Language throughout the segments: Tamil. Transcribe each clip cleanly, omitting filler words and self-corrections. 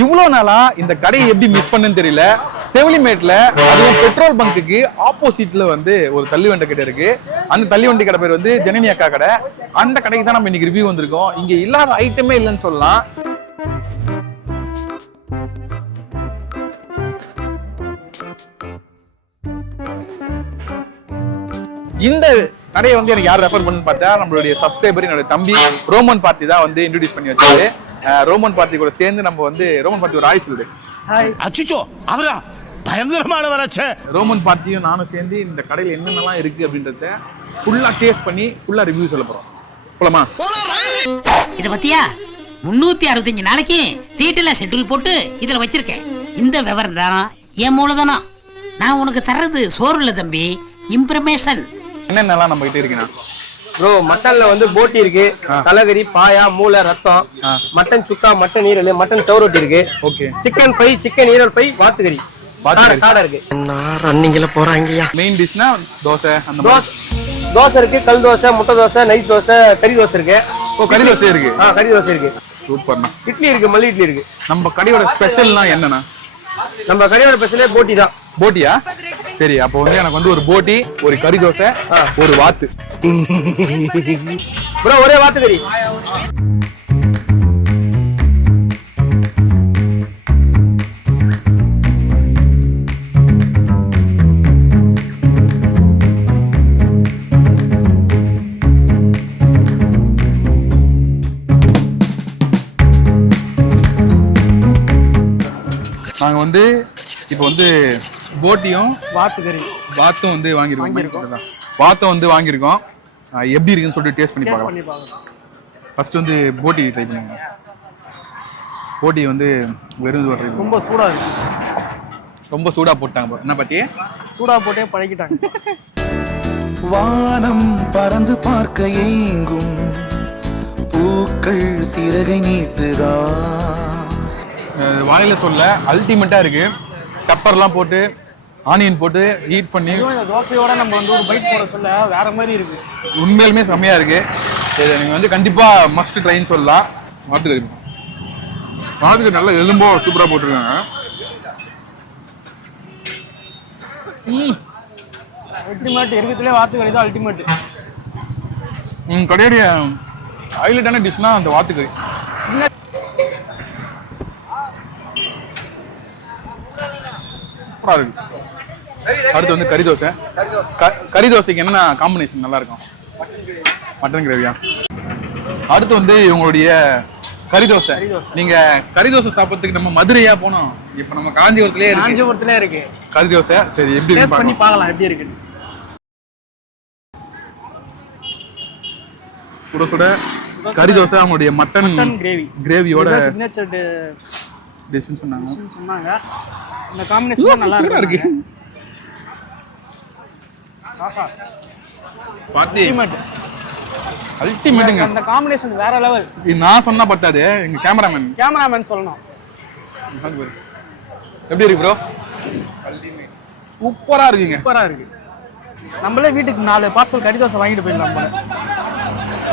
இவ்வளவு நாளா இந்த கடையை எப்படி மிஸ் பண்ணுன்னு தெரியல. செவிலிமேட்ல அதுவும் பெட்ரோல் பங்குக்கு ஆப்போசிட்ல வந்து ஒரு தள்ளுவண்டி கடை இருக்கு. அந்த தள்ளுவண்டி கடை பேர் வந்து ஜனனி அக்கா கடை. அந்த கடைக்கு தான் நம்ம இன்னைக்கு ரிவ்யூ வந்திருக்கோம். இங்க இல்லாத ஐட்டமே இல்லைன்னு சொல்லலாம். இந்த கடையை வந்து எனக்கு யார் ரெஃபர் பண்ணு பார்த்தா நம்மளுடைய சப்ஸ்கிரைபர் என்னோட தம்பி ரோமன் பார்ட்டி தான் வந்து இன்ட்ரோடியூஸ் பண்ணி வச்சாரு. ரோமன் பார்ட்டி கூட சேர்ந்து நம்ம வந்து ரோமன் பார்ட்டி ஒரு ஆய் சொல்லுது. அச்சோ அவரா பயங்கரமானவராச்சே. ரோமன் பார்ட்டியும் நானும் சேர்ந்து இந்த கடையில் என்னென்னலாம் இருக்கு அப்படின்றத ஃபுல்லா டேஸ்ட் பண்ணி ஃபுல்லா ரிவ்யூ சொல்ல போறோம். போலாமா? இத பத்தியா 365 நாளைக்கு டீட்டெயிலா ஷெட்யூல் போட்டு இதுல வச்சிருக்கேன். இந்த விவரம் தான் என் மூலதனம். நான் உனக்கு தர்றது சோறு இல்ல தம்பி, இன்ஃபர்மேஷன். என்னென்னலாம் நம்ம கிட்ட இருக்குண்ணா? ப்ரோ மட்டன்ல வந்து போட்டி இருக்கு, தலைகறி, பாயா, மூளை, ரத்தம், மட்டன் சுக்கா, மட்டன் ஈரல், மட்டன் சவரொட்டி இருக்கு. ஓகே. சிக்கன் ஃப்ரை, சிக்கன் ஈரல் ஃப்ரை, வாத்துக்கறி, காடை இருக்கு. நான் ரன்னிங்ல போறாங்கயா. மெயின் டிஷ்னா தோசை, அந்த மாதிரி தோசை இருக்கு, கல் தோசை, முட்டை தோசை, நைட் தோசை, கறி தோசை இருக்கு. ஓ, கறி தோசை இருக்கு. கறி தோசை இருக்கு. சூப்பர்ண்ணா. இட்லி இருக்கு, மல்லி இட்லி இருக்கு. நம்ம கடையோட ஸ்பெஷல்னா என்னன்னா? நம்ம கடையோட ஸ்பெஷலே போட்டி தான். போட்டியா? சரி, அப்போ வந்து எனக்கு வந்து ஒரு போட்டி, ஒரு கறி தோசை, ஒரு வாத்து. ப்ரோ ஒரே வாத்துக்கறி. நாங்க வந்து இப்போ வந்து போட்டியும் வாத்தும் வந்து வாங்கியிருக்கோம். வாத்தம் வந்து வாங்கியிருக்கோம். எப்படி இருக்குன்னு சொல்லிட்டு டேஸ்ட் பண்ணி பார்க்கலாம். ஃபர்ஸ்ட் வந்து போட்டி ட்ரை பண்ணுங்க. போட்டி வந்து வெறும் ரொம்ப சூடா இருக்கு. ரொம்ப சூடா போட்டாங்க. என்ன பத்தி சூடா போட்டே பழகிட்டாங்க. வானம் பறந்து பார்க்க ஏங்கும் பூக்கள் சிறகை நீட்டுதா. வாயில சொல்ல அல்டிமேட்டா இருக்கு. பெப்பர்லாம் போட்டு ஆனியன் போட்டு ஹீட் பண்ணி தோசையோட நம்ம வந்து ஒரு பைட் போட சொல்ல வேற மாதிரி இருக்கு. உண்மையிலுமே செம்மையா இருக்கு. இதை நீங்க வந்து கண்டிப்பா மஸ்ட் ட்ரைன்னு சொல்லலாம். வாத்துக்கறி நல்லா எலும்போ சூப்பரா போட்டிருக்காங்க. அல்டிமேட் இருக்கிறதுலே வாத்துக்கறி தான் அல்டிமேட். கடையுடைய ஹைலைட்டான டிஷ்னா அந்த வாத்துக்கறி. அடுத்து வந்து கறி தோசை. கறி தோசைக்கு என்ன காம்பினேஷன் நல்லா இருக்கும்? மட்டன் கிரேவியா? அடுத்து வந்து இவங்களுடைய கறி தோசை. நீங்க கறி தோசை சாப்பிட்றதுக்கு நம்ம மதுரையா போனோம். இப்ப நம்ம காஞ்சிபுரத்திலே இருக்கு கறி தோசை. சரி, எப்படி டேஸ்ட் பண்ணி பார்க்கலாம் எப்படி இருக்கு. சுட சுட கறி தோசை, அவங்களுடைய மட்டன் கிரேவியோட சிக்னேச்சர் டிஷ்னு சொன்னாங்க. இந்த காம்பினேஷன் நல்லா இருக்கு. பார்ட்டி அல்டிமேட்டுங்க. அந்த காம்பினேஷன் வேற லெவல். நான் சொன்னா பத்தாது, எங்க கேமராமேன் சொல்லணும். எப்படி இருக்கு ப்ரோ? சூப்பரா இருக்குங்க. சூப்பரா இருக்கு. நம்மளே வீட்டுக்கு 4 பார்சல் கறி தோசை வாங்கிட்டு போயிடலாம் போல.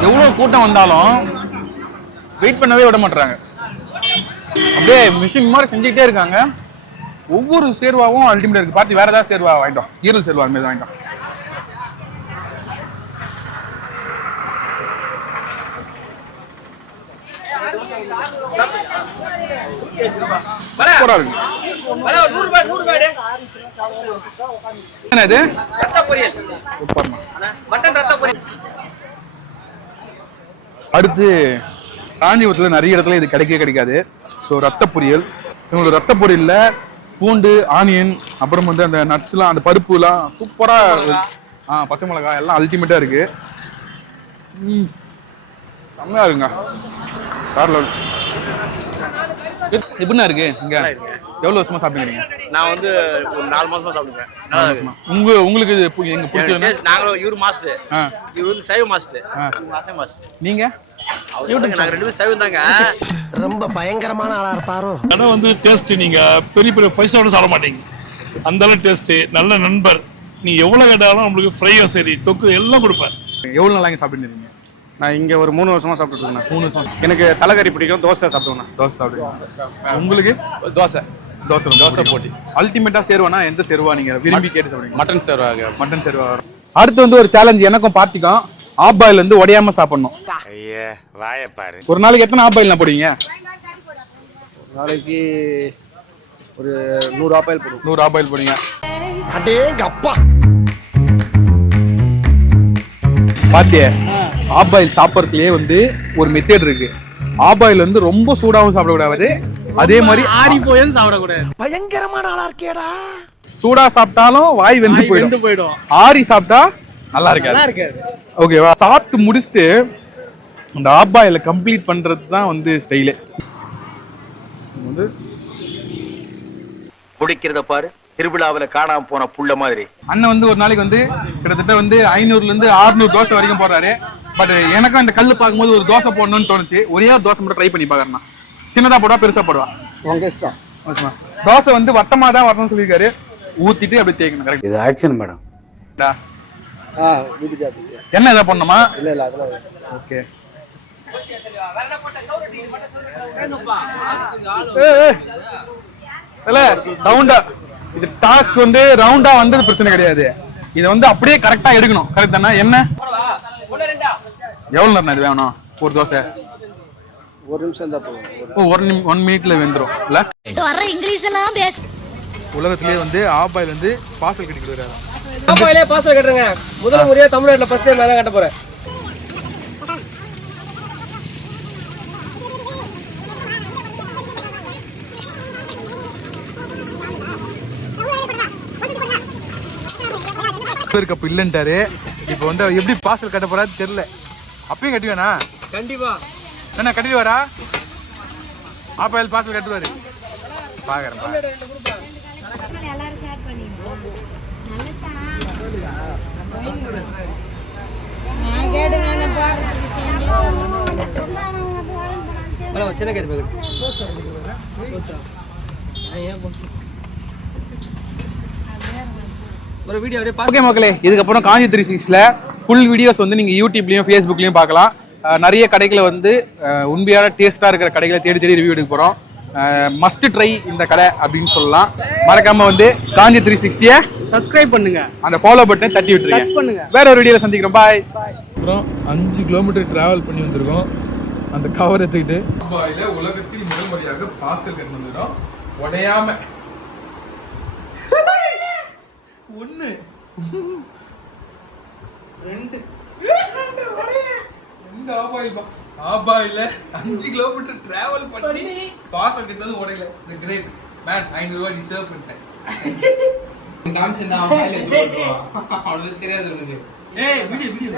எவ்வளவு கூட்டம் வந்தாலும் வெயிட் பண்ணவே விட மாட்டாங்க. அப்படியே மிஷின் மாதிரி செஞ்சுக்கிட்டே இருக்காங்க. ஒவ்வொரு சேர்வாவும் அல்டிமேட் இருக்கு. பார்த்து வேற ஏதாவது சேர்வா வாங்கிட்டோம். ஈரல் சேர்வா அந்த மாதிரி வாங்கிட்டோம். சூப்பரா இருக்கு. என்னது? அடுத்து காஞ்சிபுரத்துல நிறைய இடத்துல இது கிடைக்காது. ஸோ ரத்த பொரியல். இவங்களுக்கு ரத்த பொரியல்ல பூண்டு, ஆனியன், அப்புறம் வந்து அந்த நட்ஸ்லாம், அந்த பருப்புலாம் சூப்பரா, பச்சை மிளகாய் எல்லாம் அல்டிமேட்டா இருக்கு. செம்மையா இருக்குங்க. எப்படின்னா இருக்கு இங்க? எவ்வளவு வருஷமா சாப்பிடுறீங்க? நான் வந்து ஒரு 4 மாசமா சாப்பிடுறேன். உங்களுக்கு இது எங்க பிடிச்சது? நாங்களும் இவரு மாஸ்டர், இவரு வந்து சைவ மாஸ்டர், அசைவ மாஸ்டர். நீங்க? நாங்க 2 பேரும் சைவம் தாங்க. ரொம்ப பயங்கரமான ஆளா இருப்பாரோ. ஆனா வந்து டேஸ்ட் நீங்க பெரிய 5 ஸ்டார் சாப்பிட மாட்டீங்க. அந்த அளவு டேஸ்ட். நல்ல நண்பர். நீ எவ்வளவு கேட்டாலும் நம்மளுக்கு ஃப்ரையோ சரி, தொக்கு எல்லாம் கொடுப்பேன். எவ்வளவு நாளாங்க சாப்பிட்டு இருக்கீங்க? நான் இங்கே ஒரு 3 வருஷமா சாப்பிட்டுட்டு இருக்கேன். 3 வருஷம். எனக்கு தலைக்கறி பிடிக்கும், தோசை சாப்பிடுவேன். தோசை சாப்பிடுங்க. உங்களுக்கு தோசை தோசை போட்டி. அல்டிமேட்டா சேர்வானா எந்த சேர்வா நீங்க விரும்பி கேட்டு சாப்பிடுங்க? மட்டன் சேர்வாக. மட்டன் சேர்வா. அடுத்து வந்து ஒரு சேலஞ்ச் எனக்கும் பார்ட்டிக்கும். ஆப் பாயில் வந்து உடையாம சாப்பிடணும். ஐயா வாயை பாரு. ஒரு நாளைக்கு எத்தனை ஆப் பாயில் போடுவீங்க? நாளைக்கு ஒரு 100 ஆப்பாயில் போடுவோம். 100 ஆப் பாயில் போடுவீங்க. அடேங்கப்பா. பாத்தியே, ஆப் பாயில் சாப்பிட்றதுலயே வந்து ஒரு மெத்தட் இருக்கு. ஆப் பாயில் வந்து ரொம்ப சூடாகவும் சாப்பிடக்கூடாது, அதே மாதிரி ஆறி போயும் சாப்பிடக்கூடாது. பயங்கரமான ஆளா இருக்கேடா. சூடா சாப்பிட்டாலும் வாய் வெந்து போயிடும். ஆறி சாப்பிட்டா நல்லா இருக்காது. ஓகேவா? சாப்பிட்டு முடிச்சுட்டு அந்த ஆப் பாயில கம்ப்ளீட் பண்றது தான் வந்து ஸ்டைலே. வந்து குடிக்கிறத பாரு, திருவிழாவில் காணாம போன புள்ள மாதிரி. அண்ணன் வந்து ஒரு நாளைக்கு வந்து கிட்டத்தட்ட வந்து 500ல இருந்து 600 தோசை வரைக்கும் போடுறாரு. பட் எனக்கும் அந்த கல்லு பார்க்கும்போது ஒரு தோசை போடணும்னு தோணுச்சு. ஒரே ஒரு தோசை மட்டும் ட்ரை பண்ணி பாக்குறேன். சின்னதா போடுவா பெருசா போடுவா? உங்க இஷ்டம். தோசை வந்து வட்டமா தான் வரணும்னு சொல்லியிருக்காரு. ஊத்திட்டு அப்படி தேய்க்கணும். கரெக்ட். இது ஆக்ஷன் மேடம். என்ன எதாவது பண்ணணுமா? இல்ல அதெல்லாம் ஓகே. ரவுண்டா இது டாஸ்க் வந்து ரவுண்டா வந்தது பிரச்சனை கிடையாது. இதை வந்து அப்படியே கரெக்டா எடுக்கணும். கரெக்ட் தானே? என்ன எவ்வளவு நேரம் இது வேணும்? ஒரு தோசை 1 நிமிஷம் தான் போகும். 1 மினிட்ல வெந்துரும் இல்ல? வர இங்கிலீஷ் எல்லாம் பேச. உலகத்திலேயே வந்து ஆப் பாயில் வந்து பார்சல் கட்டி கொடுக்குறாரு. ஆப் பாயிலே பார்சல் கட்டுறேங்க. முதல் முறையா தமிழ்நாட்டுல ஃபர்ஸ்ட் டைம் நான் கட்ட போறேன். கப் இல்லன்ட்டாரு. இப்போ வந்து எப்படி பார்சல் கட்ட போறாரு தெரியல. அப்பயும் கட்டுவேனா? கண்டிப்பா. என்ன கட்டிட்டு வரா? ஆப் பாயில் பார்சல் கட்டுவாரு. பாக்குறேன். சின்ன கேட்டு ஒரு வீடியோ அப்படியே ஓகே மக்களே, இதுக்கப்புறம் காஞ்சி 360ல ஃபுல் வீடியோஸ் வந்து நீங்கள் யூடியூப்லையும் ஃபேஸ்புக்லையும் பார்க்கலாம். நிறைய கடைகளை வந்து உண்மையான டேஸ்ட்டாக இருக்கிற கடைகளை தேடி தேடி ரிவ்யூ எடுக்க போகிறோம். மஸ்ட் ட்ரை இந்த கடை அப்படின்னு சொல்லலாம். மறக்காம வந்து காஞ்சி 360 சப்ஸ்கிரைப் பண்ணுங்க. அந்த ஃபாலோ பட்டனை தட்டி விட்டுருங்க. வேற ஒரு வீடியோவில் சந்திக்கிறோம். பாய். அப்புறம் 5 கிலோமீட்டர் டிராவல் பண்ணி வந்திருக்கோம். அந்த கவர் எடுத்துக்கிட்டு உலகத்தில் முதல் முறையாக பார்சல் கட்டி வந்துடும். உடையாம 1 2 ஆபாயில 5 கிலோமீட்டர் டிராவல் பண்ணி பார்சல் கட்டினது உடையல. தி கிரேட் மேன். 500 ரூபாய் டிசர்வ் பண்ணிட்டேன். காமிச்சேன்னா ஆபாயில போடுவா. அவளுக்கு தெரியாது உனக்கு. ஏய் வீடியோ